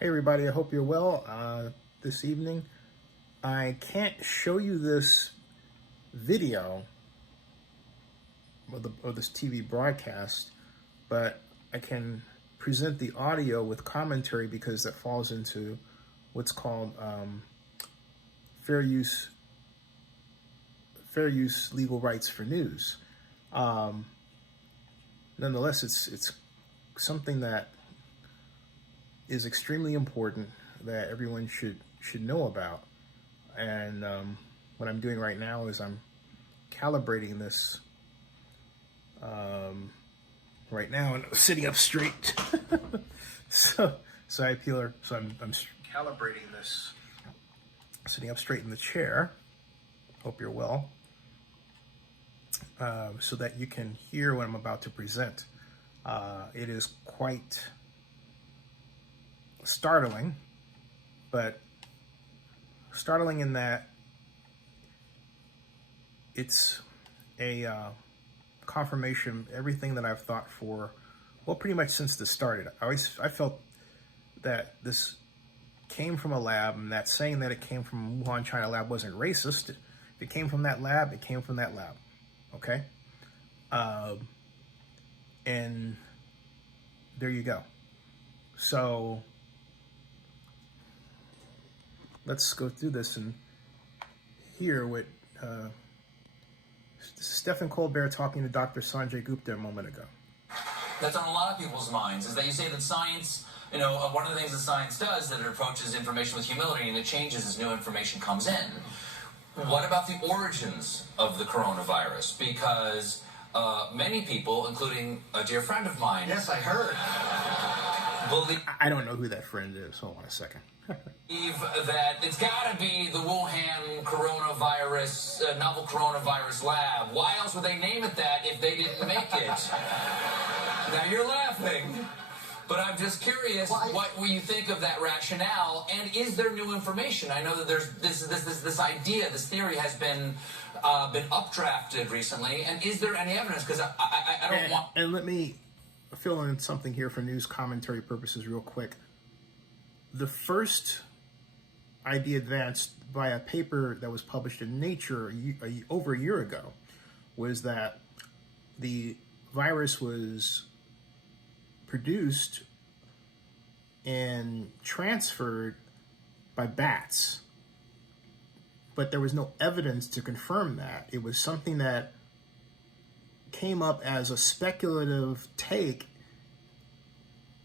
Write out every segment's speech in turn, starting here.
Hey everybody, I hope you're well this evening. I can't show you this video or this TV broadcast, but I can present the audio with commentary because that falls into what's called fair use legal rights for news. Nonetheless, it's something that is extremely important that everyone should know about. And what I'm doing right now is I'm calibrating this right now, and sitting up straight. so I'm calibrating this, sitting up straight in the chair. Hope you're well, so that you can hear what I'm about to present. It is quite startling, but startling in that it's a confirmation of everything that I've thought for, well, pretty much since this started. I felt that this came from a lab, and that saying that it came from Wuhan, China lab wasn't racist. If it came from that lab, it came from that lab, okay? And there you go. So let's go through this and hear what this is Stephen Colbert talking to Dr. Sanjay Gupta a moment ago. That's on a lot of people's minds, is that you say that science, one of the things that science does, that it approaches information with humility and it changes as new information comes in. What about the origins of the coronavirus? Because many people, including a dear friend of mine... Yes, I heard. I don't know who that friend is. Hold on a second. Believe that it's got to be the Wuhan coronavirus, novel coronavirus lab. Why else would they name it that if they didn't make it? Now you're laughing, but I'm just curious what you think of that rationale, and is there new information? I know that there's this idea, this theory has been updrafted recently, and is there any evidence? Because I don't want... And let me fill in something here for news commentary purposes real quick. The first idea advanced by a paper that was published in Nature over a year ago was that the virus was produced and transferred by bats, but there was no evidence to confirm that. It was something that came up as a speculative take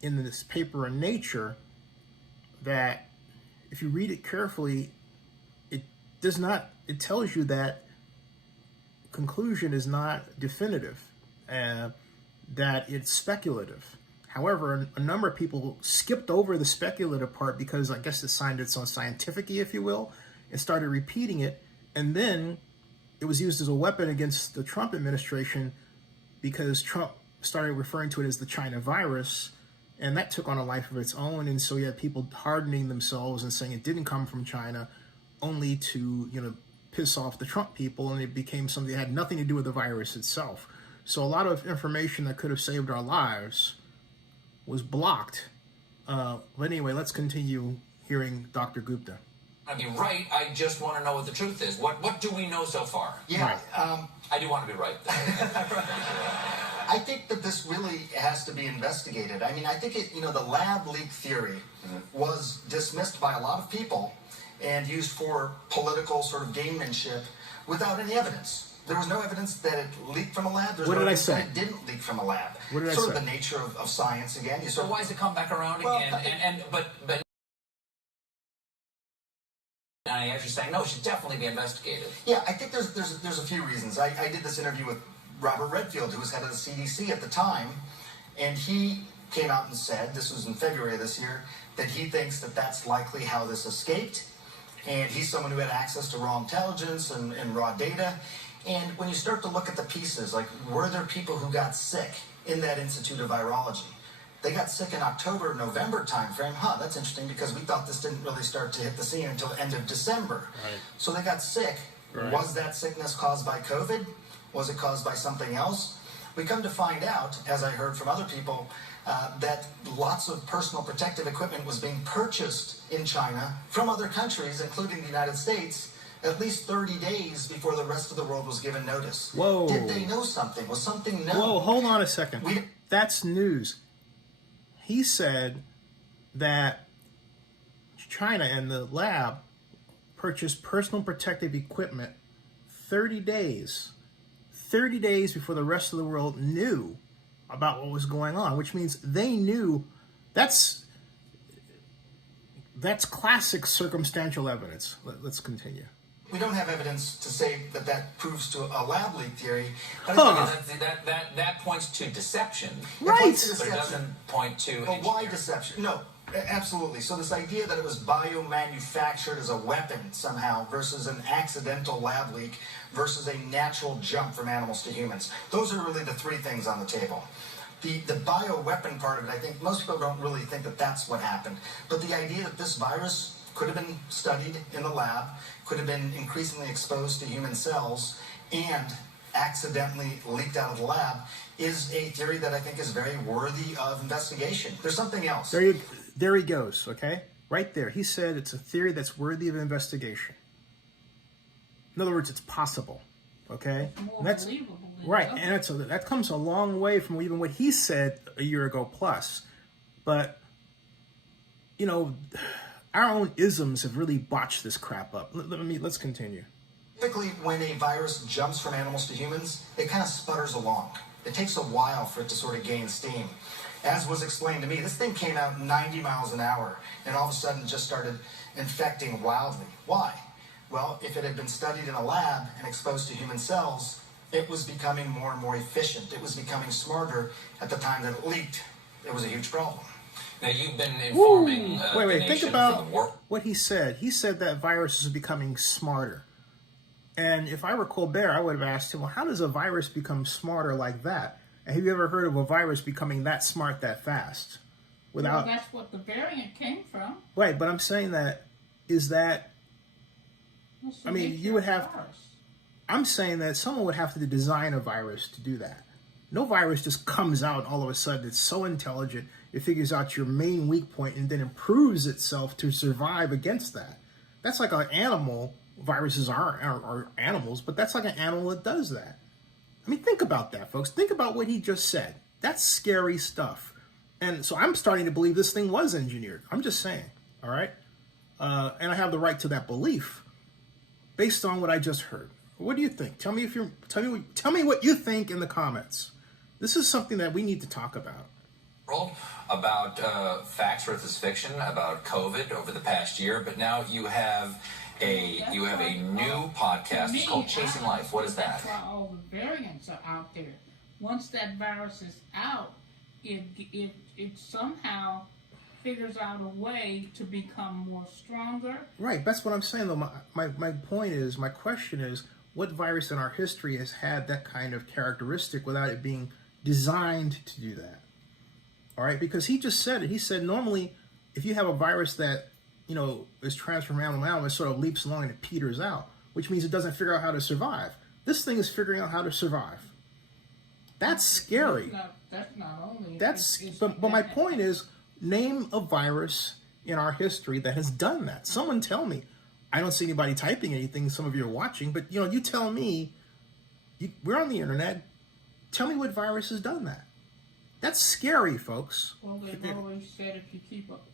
in this paper in Nature that, if you read it carefully, it tells you that conclusion is not definitive, that it's speculative. However, a number of people skipped over the speculative part because I guess it signed its own scientific-y, if you will, and started repeating it. And then it was used as a weapon against the Trump administration because Trump started referring to it as the China virus, and that took on a life of its own. And so you had people hardening themselves and saying it didn't come from China, only to, piss off the Trump people, and it became something that had nothing to do with the virus itself. So a lot of information that could have saved our lives was blocked. But anyway, let's continue hearing Dr. Gupta. I mean, right, I just want to know what the truth is. What do we know so far? Yeah, right. I do want to be right. I think that this really has to be investigated. I mean, I think the lab leak theory was dismissed by a lot of people and used for political sort of gamemanship without any evidence. There was no evidence that it leaked from a lab. There's what no did I evidence say? that it didn't leak from a lab. What did I sort say? of the nature of science again. So why does it come back around again? But I actually saying no, it should definitely be investigated. Yeah, I think there's a few reasons. I did this interview with Robert Redfield, who was head of the CDC at the time, and he came out and said, this was in February of this year, that he thinks that that's likely how this escaped, and he's someone who had access to raw intelligence and raw data. And when you start to look at the pieces, like, were there people who got sick in that Institute of Virology? They got sick in October, November timeframe. That's interesting, because we thought this didn't really start to hit the scene until the end of December. Right. So they got sick. Right. Was that sickness caused by COVID? Was it caused by something else? We come to find out, as I heard from other people, that lots of personal protective equipment was being purchased in China from other countries, including the United States, at least 30 days before the rest of the world was given notice. Whoa. Did they know something? Was something known? Whoa, hold on a second. That's news. He said that China and the lab purchased personal protective equipment 30 days before the rest of the world knew about what was going on, which means they knew. That's classic circumstantial evidence. Let's continue. We don't have evidence to say that that proves to a lab leak theory. But That points to deception. Right. But it doesn't point to. But why deception? No, absolutely. So this idea that it was biomanufactured as a weapon somehow versus an accidental lab leak versus a natural jump from animals to humans. Those are really the three things on the table. The bioweapon part of it, I think most people don't really think that that's what happened. But the idea that this virus could have been studied in the lab, could have been increasingly exposed to human cells, and accidentally leaked out of the lab is a theory that I think is very worthy of investigation. There's something else. There he goes, okay? Right there. He said it's a theory that's worthy of investigation. In other words, it's possible, okay? More believable than right, the and that comes a long way from even what he said a year ago plus. But, you know, our own isms have really botched this crap up. Let's continue. Typically, when a virus jumps from animals to humans, it kind of sputters along. It takes a while for it to sort of gain steam. As was explained to me, this thing came out 90 miles an hour and all of a sudden just started infecting wildly. Why? Well, if it had been studied in a lab and exposed to human cells, it was becoming more and more efficient. It was becoming smarter at the time that it leaked. It was a huge problem. Now, you've been informing Wait, think about what he said. He said that viruses are becoming smarter. And if I were Colbert, I would have asked him, well, how does a virus become smarter like that? And have you ever heard of a virus becoming that smart that fast? Well, that's what the variant came from. Right, but I'm saying I mean, you would have... I'm saying that someone would have to design a virus to do that. No virus just comes out all of a sudden. It's so intelligent, it figures out your main weak point and then improves itself to survive against that. That's like an animal. Viruses are animals, but that's like an animal that does that. I mean, think about that, folks. Think about what he just said. That's scary stuff. And so I'm starting to believe this thing was engineered. I'm just saying, all right? And I have the right to that belief based on what I just heard. What do you think? Tell me what you think in the comments. This is something that we need to talk about. About facts versus fiction about COVID over the past year, but now you have a new podcast. It's called Chasing Life. What is that? That's why all the variants are out there. Once that virus is out, it somehow figures out a way to become more stronger. Right, that's what I'm saying though. My question is, what virus in our history has had that kind of characteristic without it being designed to do that? All right, because he just said it. He said normally if you have a virus that, you know, is transferred from animal to animal, it sort of leaps along and it peters out, which means it doesn't figure out how to survive. This thing is figuring out how to survive. That's scary. That's not only... But my point is, name a virus in our history that has done that. Someone tell me. I don't see anybody typing anything. Some of you are watching, but you tell me. We're on the internet. Tell me what virus has done that. That's scary, folks. Well, they've always said if you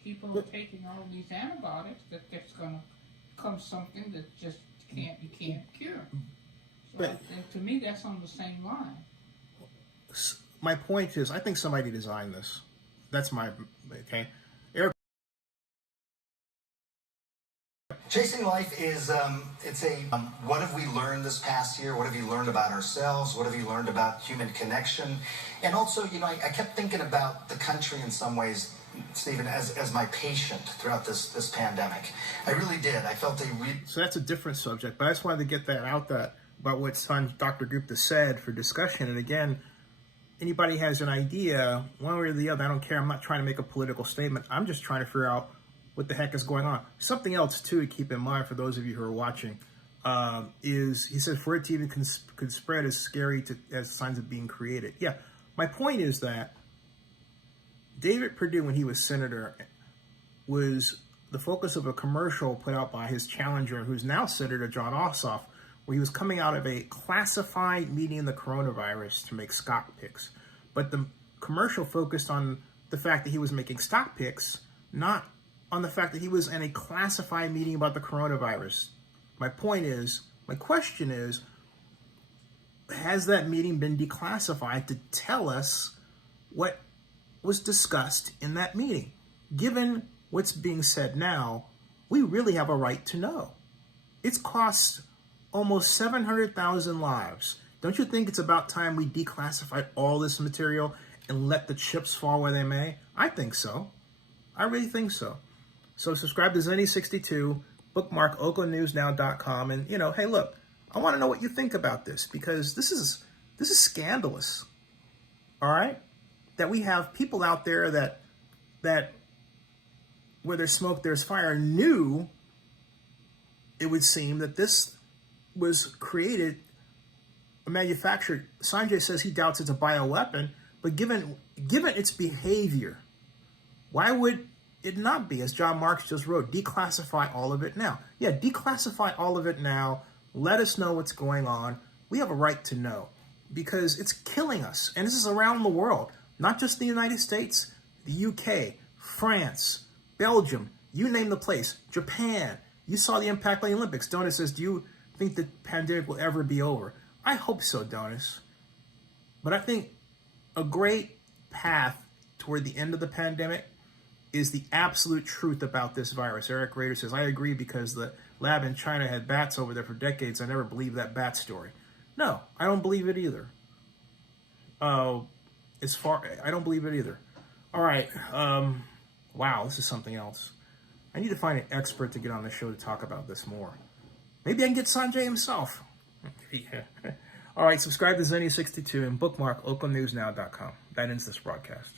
keep on taking all these antibiotics, that there's going to come something that just you can't cure. So to me, that's on the same line. My point is, I think somebody designed this. That's my okay. Chasing Life is what have we learned this past year? What have you learned about ourselves? What have you learned about human connection? And also, I kept thinking about the country in some ways, Stephen, as my patient throughout this pandemic. I really did. I felt So that's a different subject, but I just wanted to get that out about what Dr. Gupta said for discussion. And again, anybody has an idea, one way or the other, I don't care. I'm not trying to make a political statement. I'm just trying to figure out what the heck is going on. Something else, too, to keep in mind for those of you who are watching, is he said for it to even could spread as scary as signs of being created. Yeah, my point is that David Perdue, when he was senator, was the focus of a commercial put out by his challenger, who's now Senator John Ossoff, where he was coming out of a classified meeting in the coronavirus to make stock picks. But the commercial focused on the fact that he was making stock picks, not on the fact that he was in a classified meeting about the coronavirus. My question is, has that meeting been declassified to tell us what was discussed in that meeting? Given what's being said now, we really have a right to know. It's cost almost 700,000 lives. Don't you think it's about time we declassified all this material and let the chips fall where they may? I think so. I really think so. So subscribe to Zenny62, bookmark oaklandnewsnow.com, and hey, look, I want to know what you think about this, because this is scandalous. All right? That we have people out there that where there's smoke, there's fire, knew, it would seem, that this was created, manufactured. Sanjay says he doubts it's a bioweapon, but given its behavior, why would it not be? As John Marks just wrote, declassify all of it now. Yeah, declassify all of it now. Let us know what's going on. We have a right to know, because it's killing us. And this is around the world, not just the United States, the UK, France, Belgium, you name the place, Japan. You saw the impact on the Olympics. Donis says, do you think the pandemic will ever be over? I hope so, Donis. But I think a great path toward the end of the pandemic is the absolute truth about this virus. Eric Rader says, I agree, because the lab in China had bats over there for decades. I never believed that bat story. No, I don't believe it either. I don't believe it either. All right. Wow, this is something else. I need to find an expert to get on the show to talk about this more. Maybe I can get Sanjay himself. Yeah. All right, subscribe to Zenny62 and bookmark oaklandnewsnow.com. That ends this broadcast.